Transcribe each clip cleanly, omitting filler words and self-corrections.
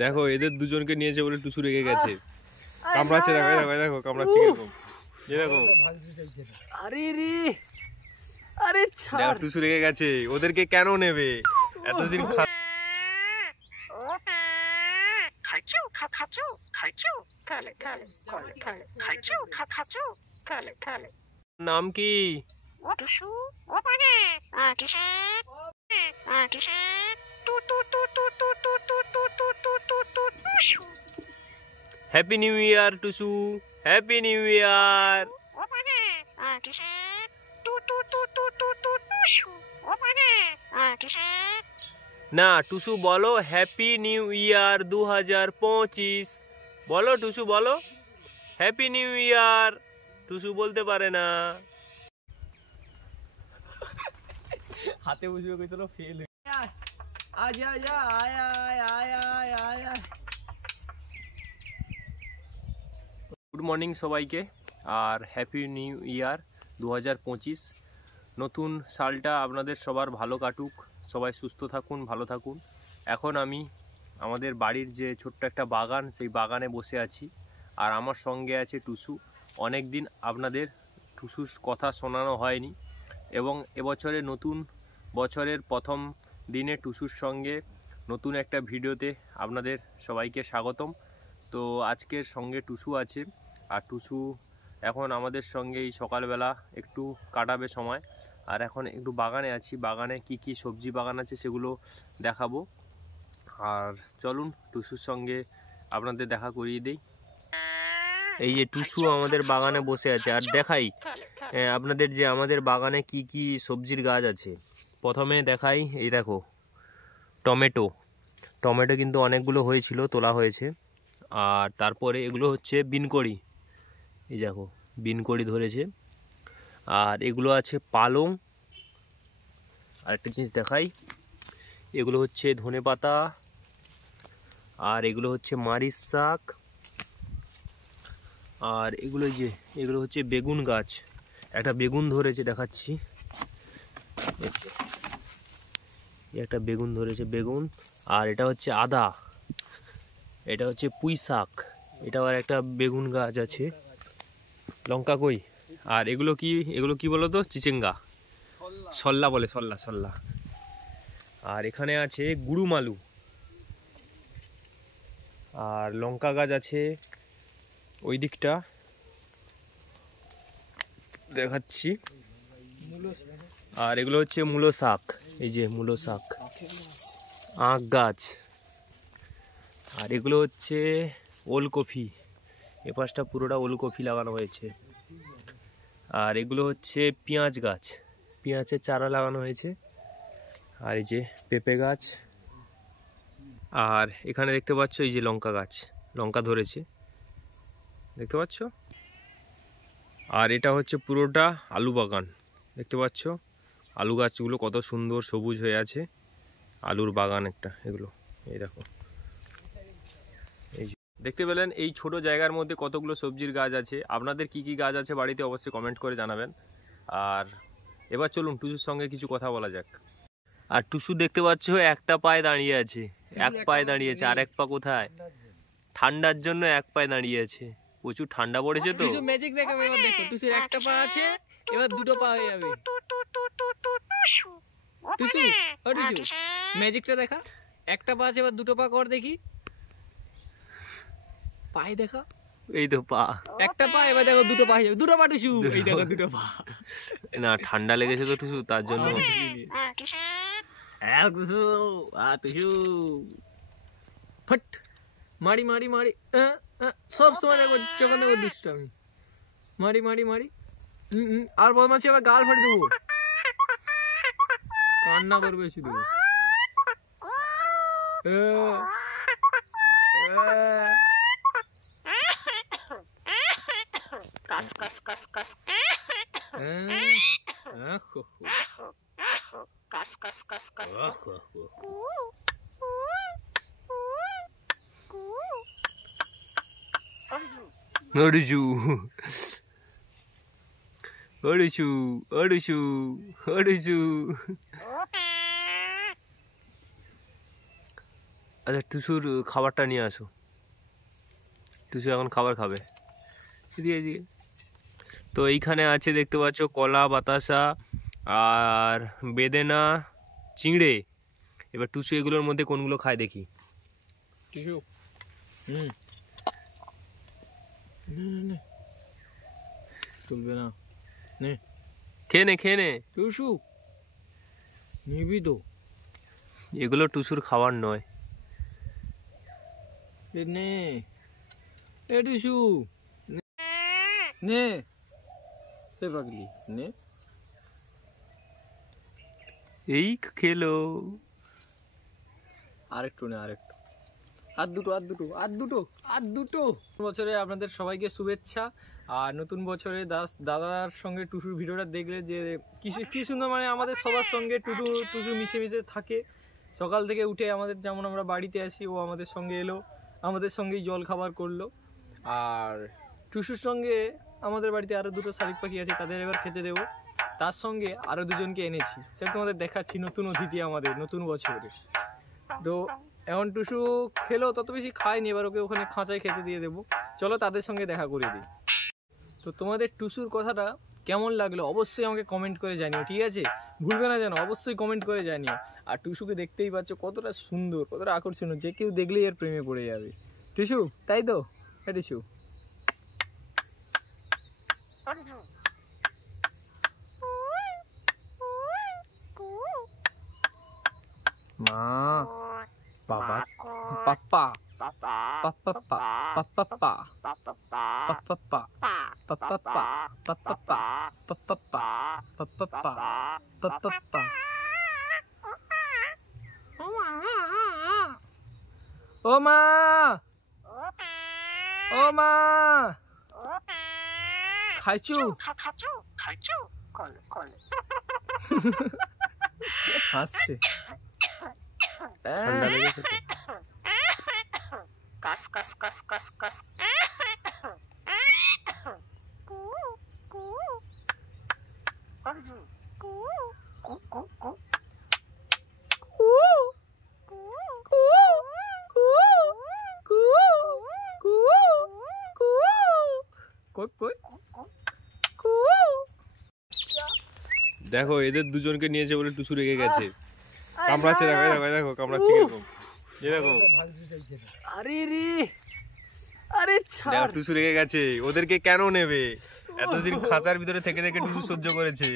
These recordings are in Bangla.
দেখো এদের দুজনকে নিয়েছে বলে টুসু রেগে গেছে। কামড়াচ্ছে, দেখো দেখো দেখো কামড়াচ্ছে কিরকম। এই দেখো, আরে রে, আরে দেখো টুসু রেগে গেছে। ওদেরকে কেন নেবে এতদিন? নাম কি? Happy new year Tusu, happy new year. না টুসু বলো হ্যাপি নিউ ইয়ার 2025। বলো টুসু, বলো হ্যাপি নিউ ইয়ার। টুসু বলতে পারে না। হাতে বসে কই তোরা ফেল হয়ে আজা আজা আয় আয় আয় আয় আয় আয়। গুড মর্নিং সবাইকে, আর হ্যাপি নিউ ইয়ার 2025। নতুন সালটা আপনাদের সবার ভালো কাটুক, সবাই সুস্থ থাকুন, ভালো থাকুন। এখন আমি আমাদের বাড়ির যে ছোট্ট একটা বাগান, সেই বাগানে বসে আছি। আর আমার সঙ্গে আছে টুসু। অনেক দিন আপনাদের টুসুর কথা শোনানো হয়নি, এবং এবছরে নতুন বছরের প্রথম দিনে টুসুর সঙ্গে নতুন একটা ভিডিওতে আপনাদের সবাইকে স্বাগতম। তো আজকের সঙ্গে টুসু আছে, আর টুসু এখন আমাদের সঙ্গে এই সকালবেলা একটু কাটাবে সময়। আর এখন একটু বাগানে আছি, বাগানে কি কি সবজি বাগান আছে সেগুলো দেখাবো। আর চলুন টুসুর সঙ্গে আপনাদের দেখা করিয়ে দেই। এই যে টুসু আমাদের বাগানে বসে আছে, আর দেখাই আপনাদের যে আমাদের বাগানে কি কি সবজির গাছ আছে। প্রথমে দেখাই, এই দেখো টমেটো। টমেটো কিন্তু অনেকগুলো হয়েছিল, তোলা হয়েছে। আর তারপরে এগুলো হচ্ছে বিনকড়ি, এই দেখো বিনকড়ি ধরেছে। আর এগুলো আছে পালং। আরেকটা জিনিস দেখাই, এগুলো হচ্ছে ধনেপাতা। আর এগুলো হচ্ছে মারিচ শাক। আর এগুলো হচ্ছে বেগুন গাছ। একটা বেগুন ধরেছে, দেখাচ্ছি, একটা বেগুন ধরেছে, বেগুন। আর এটা হচ্ছে আদা, এটা হচ্ছে পুঁই শাক, এটা আর একটা বেগুন গাছ আছে। লঙ্কা কই? আর এগুলো কি বলো তো? চিচিঙ্গা, সল্লা বলে, সল্লা সল্লা। আর এখানে আছে গুরুমালু। আর লঙ্কা গাছ আছে ওই দিকটা, দেখাচ্ছি। আর এগুলো হচ্ছে মূলো শাক, এই যে মূলো শাক। আখ গাছ। আর এগুলো হচ্ছে ওলকপি, এ পাশটা পুরোটা ওলকপি লাগানো হয়েছে। আর এগুলো হচ্ছে পেঁয়াজ গাছ, পেঁয়াজের চারা লাগানো হয়েছে। আর এই যে পেঁপে গাছ। আর এখানে দেখতে পাচ্ছ এই যে লঙ্কা গাছ, লঙ্কা ধরেছে, দেখতে পাচ্ছ। আর এটা হচ্ছে পুরোটা আলু বাগান, দেখতে পাচ্ছ আলু গাছগুলো কত সুন্দর সবুজ হয়ে আছে। আলুর বাগান একটা এগুলো, এই দেখো। এই দেখতে পেলেন এই ছোট জায়গার মধ্যে কতগুলো সবজির গাছ আছে। আপনাদের কি কি গাছ আছে বাড়িতে অবশ্যই কমেন্ট করে জানাবেন। আর এবার চলুন টুসুর সঙ্গে কিছু কথা বলা যাক। আর টুসু দেখতে পাচ্ছ একটা পায়ে দাঁড়িয়ে আছে, এক পায়ে দাঁড়িয়েছে, আর এক পা কোথায়? ঠান্ডার জন্য এক পায়ে দাঁড়িয়ে আছে, প্রচুর ঠান্ডা পড়েছে তো। টুসু ম্যাজিক দেখাবে এবার, দেখো টুসুর একটা পা আছে, এবার দুটো পা হয়ে যাবে। টুসু, ও টুসু ম্যাজিকটা দেখা, একটা পা আছে, এবার দুটো পা কর দেখি, পায়ে দেখা। এই তো পা, একটা পা, এবার দেখো দুটো পা হয়ে যাবে, দুটো পা টুসু, এই দেখো দুটো পা। না ঠান্ডা লেগেছে তো টুসু, তার জন্য। টুসু টুসু ফট মারি মারি মারি, সব সময় দেখো যখন দেখো দুষ্ট আমি মারি মারি মারি। আর বদমাছি আবার গাল ফাটি দেবো, কান্না করবে শুধু। কাস কাস কাস কাস কাস কাস কাস কাস। অরুচু অরুচু অরুচু অরুচু। আচ্ছা টুসুর খাবারটা নিয়ে আসো, টুসু এখন খাবার খাবে। এদিকে এদিকে। তো এইখানে আছে দেখতে পাচ্ছ কলা, বাতাসা আর বেদেনা, চিংড়ে। এবার টুসু এগুলোর মধ্যে কোনগুলো খায় দেখি। টুসু চলবে না, নে খেয়ে নে। টুসু নিবি তো? এগুলো টুসুর খাবার নয়। নে এ টুসু নে, সে পাগলি নে। এই খেলো। আরেকটু নে, আরেকটু, আর দুটো। বছরে আপনাদের সবাইকে শুভেচ্ছা। আর নতুন বছরে দাদার সঙ্গে টুসুর ভিডিওটা দেখলে যে কি সুন্দর, মানে আমাদের সবার সঙ্গে টুসু মিশে থাকে। সকাল থেকে উঠে আমাদের, যেমন আমরা বাড়িতে আসি, ও আমাদের সঙ্গে এলো, আমাদের সঙ্গেই জল খাবার করলো। আর টুসুর সঙ্গে আমাদের বাড়িতে আরও দুটো শালিক পাখি আছে, তাদের এবার খেতে দেবো। তার সঙ্গে আরও দুজনকে এনেছি, সেটা তোমাদের দেখাচ্ছি, নতুন অতিথি আমাদের নতুন বছরে। তো এখন টুসু খেলো, তত বেশি খায়নি, এবার ওকে ওখানে খাঁচায় খেতে দিয়ে দেবো। চলো তাদের সঙ্গে দেখা করে দিই। তো তোমাদের টুসুর কথাটা কেমন লাগলো অবশ্যই আমাকে কমেন্ট করে জানিও, ঠিক আছে? ভুলবে না যেন, অবশ্যই কমেন্ট করে জানিও। আর টুসুকে দেখতেই পাচ্ছ কতটা সুন্দর, কতটা আকর্ষণীয়, যে কেউ দেখলেই এর প্রেমে পড়ে যাবে। টুসু তাই তো? হ্যাঁ টুসু। মা, বাবা, পাপা, পাপা, পাপা, পাপা, পাপা, পাপা। ও মা, খাইছু? হাসছে। ঠান্ডা লেগেছে তো। দেখো এদের দুজনকে নিয়েছে বলে টুসু রেগে গেছে, কামড়াচ্ছে। দেখো কামড়াচ্ছে কিরকম। দেখো আরে রে, আরে দেখো টুসু রেগে গেছে। ওদেরকে কেন নেবে? এতদিন খাঁচার ভিতরে থেকে টুসু সহ্য করেছে।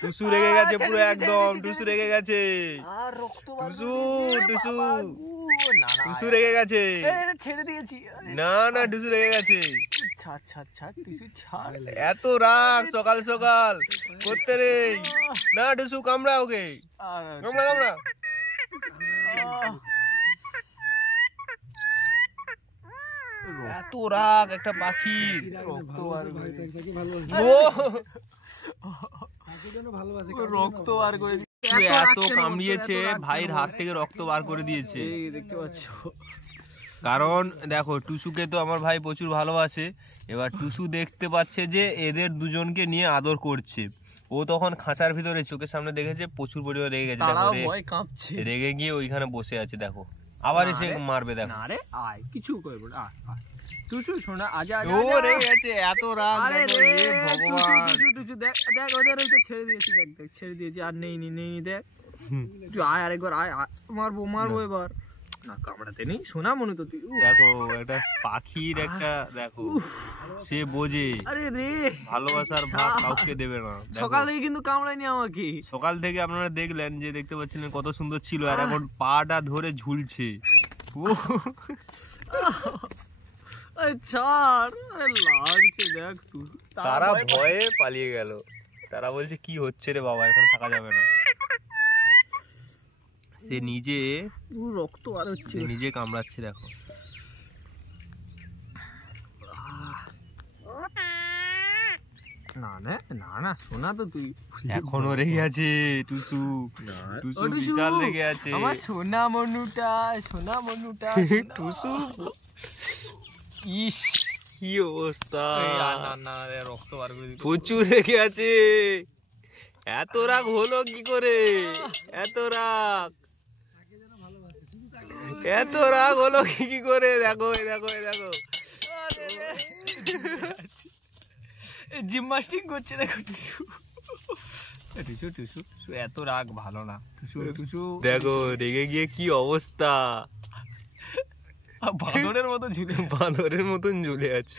টুসু রেগে গেছে পুরো একদম, টুসু রেগে গেছে। টুসু রেগে গেছে। ছেড়ে দিয়েছি। না টুসু রেগে গেছে। ছাড়। এত রাগ সকাল সকাল করতে রে। না টুসু কামড়া ওকে, কামড়া। এত রাগ একটা পাখি। রক্ত বার করে এত কামড়িয়েছে, ভাইয়ের হাত থেকে রক্ত বার করে দিয়েছে। দেখতে পাচ্ছ। কারণ দেখো টুসুকে তো আমার ভাই প্রচুর ভালোবাসে। এবার টুসু দেখতে পাচ্ছে যে এদের দুজনকে নিয়ে আদর করছে। ও তখন খাঁচার ভিতরে চোখের সামনে দেখেছে, প্রচুর পরিমাণে রেগে গেছে। রেগে গিয়ে ওইখানে বসে আছে। দেখো আবার এসে মারবে। দেখো আরে আয়, কিছু করবে না। টুসু শোনা, ও রেগে গেছে, এত রাগ। ভগবান টুসু দেখ ওদের ওই তো ছেড়ে দিয়েছি। আর নেই দেখ, তুই আয়, আরেকবার আয়। মারবো এবার। না কামড়াতে নেই, শোনা মনে তো তুই। দেখো একটা পাখির একটা, দেখো সে বোঝে। আরে রে, ভালোবাসার ভাগ কাউকে দেবে না। সকাল থেকে কিন্তু কামড়ায়নি আমাকে। সকাল থেকে আপনারা দেখলেন যে, দেখতে পাচ্ছিলেন কত সুন্দর ছিল, আর এখন পাটা ধরে ঝুলছে। ছাড়, লাগছে দেখ। তারা ভয়ে পালিয়ে গেল। তারা বলছে কি হচ্ছে রে বাবা, এখানে থাকা যাবে না। সে নিজে রক্ত আর হচ্ছে, নিজে কামড়াচ্ছে। দেখো না শোনা তো তুই এখনো রেগে আছে। টুসু বিশাল রেগে আছে। আমার সোনা মনুটা টুসু। ইস কি অবস্থা, রক্ত বার করে দিতে। প্রচুর রেগে আছে। এত রাগ হলো কি করে? এত রাগ এত রাগ হলো কি করে? দেখো দেখো দেখো, জিমনাস্টিক করছে দেখো টুসু। টুসু টুসু টুসু এত রাগ ভালো না। টুসু টুসু দেখো রেগে গিয়ে কি অবস্থা, বাঁদরের মতো ঝুলে, বাঁদরের মতন ঝুলে আছে।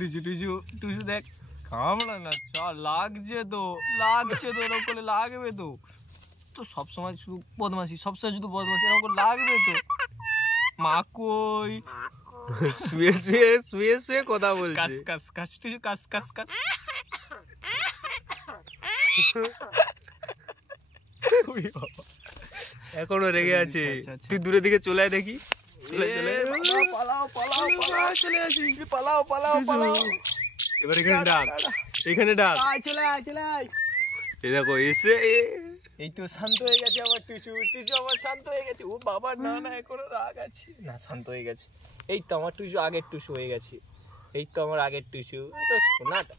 টুসু টুসু টুসু দেখ কামড়া না, লাগছে তো লাগছে তো, এরকম করে লাগবে তো। তো সবসময় শুধু বদমাশি, সবসময় শুধু বদমাশি, এরকম করে লাগবে তো। মা কই? শুয়ে শুয়ে শুয়ে শুয়ে কথা বলছে। কাস কাস কাস টুসু কাস কাস কাস। এখনো রেগে আছে। আচ্ছা, আচ্ছা। তুই দূরের দিকে চলে আয় দেখি। চলে চলে পালাও পালাও পালাও, চলে আসি, পালাও পালাও পালাও। এবার এখানে ডাক, এখানে ডাক। আয় চলে আয় চলে আয়। এই দেখো এসে এই তো শান্ত হয়ে গেছে আমার টুসু, টুসু আমার শান্ত হয়ে গেছে। ও বাবা না না, এখনো রাগ আছে না, শান্ত হয়ে গেছে। এই তো আমার টুসু আগের টুসু হয়ে গেছে। এই তো আমার আগের টুসু, তো সোনাটা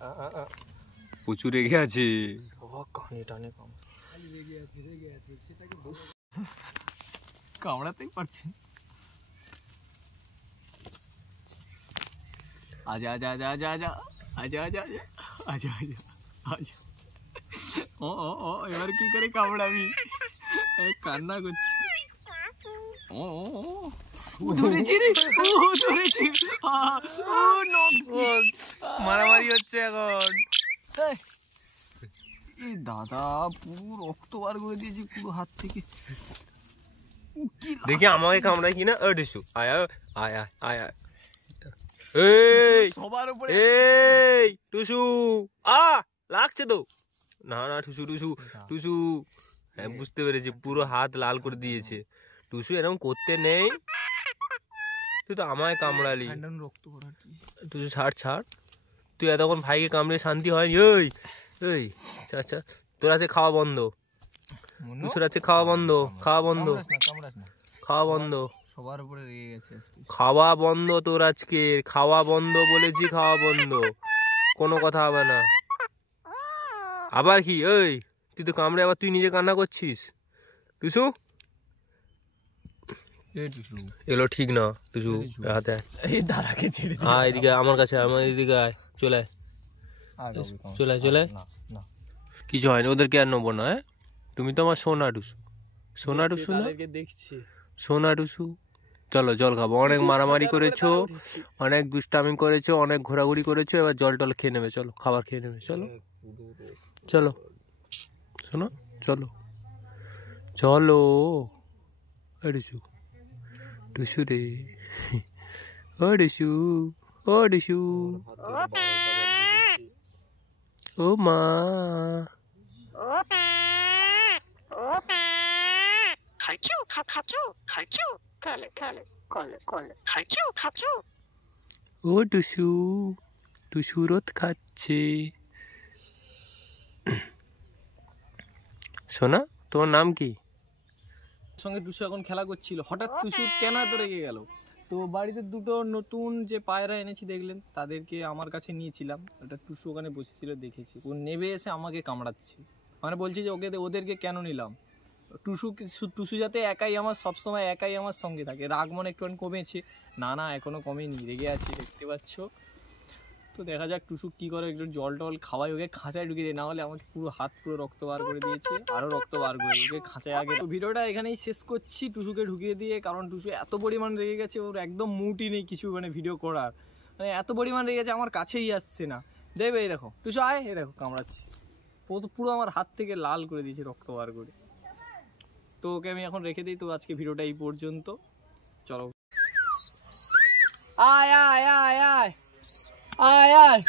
প্রচুর রেগে আছে। কানে টানে কামড়াতেই পারছি। আজা আজা আজা আজা আজা আজা আজা আজা আজা আজা। ও ও ও এবার কি করে কামড়াবি? কান্না করছি। ও ও ও ধরেছি রে, ও ধরেছি। ও নখ, মারামারি হচ্ছে এখন। এই দাদা পুরো রক্ত বার করে দিয়েছি পুরো হাত থেকে। দেখি আমাকে কামড়ায় কিনা। টিসু আয় আয় আয় আয় আয়। এই সবার উপরে এই টুসু লাগছে তো। না না টুসু টুসু টুসু, হ্যাঁ বুঝতে পেরেছি, পুরো হাত লাল করে দিয়েছে। টুসু এরকম করতে নেই, তুই তো আমায় কামড়ালি। রক্ত করাচ্ছি। টুসু ছাড় ছাড়, তুই এতক্ষণ ভাইকে কামড়ে শান্তি হয়নি। ওই এই আচ্ছা, তোর আছে খাওয়া বন্ধ, টুসুর আছে খাওয়া বন্ধ, খাওয়া বন্ধ, খাওয়া বন্ধ, সবার উপরে রেগে গেছে। খাওয়া বন্ধ তোর আজকে, খাওয়া বন্ধ বলেছি, খাওয়া বন্ধ, কোনো কথা হবে না। আবার কি? ওই তুই তো কামড়ে আবার তুই নিজে কান্না করছিস। টুসু এগুলো ঠিক না। টুসু হাতে দাদাকে ছেড়ে আয়, এদিকে আমার কাছে, আমার এদিকে আয়, চলে আয়, চলে আয়, চলে আয়। কিছু হয়নি, ওদেরকে আর নেবো না। হ্যাঁ তুমি তো আমার সোনা টুসু, সোনা টুসু না, দেখছি সোনা টুসু। চলো জল খাবো, অনেক মারামারি করেছো, অনেক দুষ্টামি করেছো, অনেক ঘোরাঘুরি করেছো, এবার জল টল খেয়ে নেবে। চলো খাবার খেয়ে নেবে, চলো চলো শোনো, চলো চলো। টুসু টুসু রে, ও টুসু, ও টুসু, ও মা। ও টুসু, টুসু রোদ খাচ্ছে। সোনা তোমার নাম কি? সঙ্গে টুসু এখন খেলা করছিল, হঠাৎ টুসু কেন এত রেগে গেল? তো বাড়িতে দুটো নতুন যে পায়রা এনেছি দেখলেন, তাদেরকে আমার কাছে নিয়েছিলাম। ওটা টুসু ওখানে বসেছিল, দেখেছি ও নেবে এসে আমাকে কামড়াচ্ছে। মানে বলছি যে ওদেরকে কেন নিলাম? টুসু যাতে একাই আমার, সবসময় একাই আমার সঙ্গে থাকে। রাগ মনে একটুখানি কমেছে, না না এখনো কমেনি, রেগে আছে দেখতে পাচ্ছ। তো দেখা যাক টুসু কি করে, একটু জল টল খাওয়াই, ওকে খাঁচায় ঢুকিয়ে দিই, না হলে আমাকে পুরো হাত পুরো রক্ত বার করে দিয়েছে, আরও রক্ত বার করে ওকে খাঁচায় আগে। তো ভিডিওটা এখানেই শেষ করছি টুসুকে ঢুকিয়ে দিয়ে, কারণ টুসু এত পরিমাণ রেগে গেছে, ওর একদম মুডই নেই কিছু মানে ভিডিও করার। মানে এত পরিমাণ রেগে গেছে, আমার কাছেই আসছে না। দেখবে এই দেখো টুসু আয়, এই দেখো কামড়াচ্ছি, ও তো পুরো আমার হাত থেকে লাল করে দিয়েছে রক্ত বার করে। তো ওকে আমি এখন রেখে দিই। তো আজকে ভিডিওটা এই পর্যন্ত, চলো আয় আয় আয় আয় আয় আয়।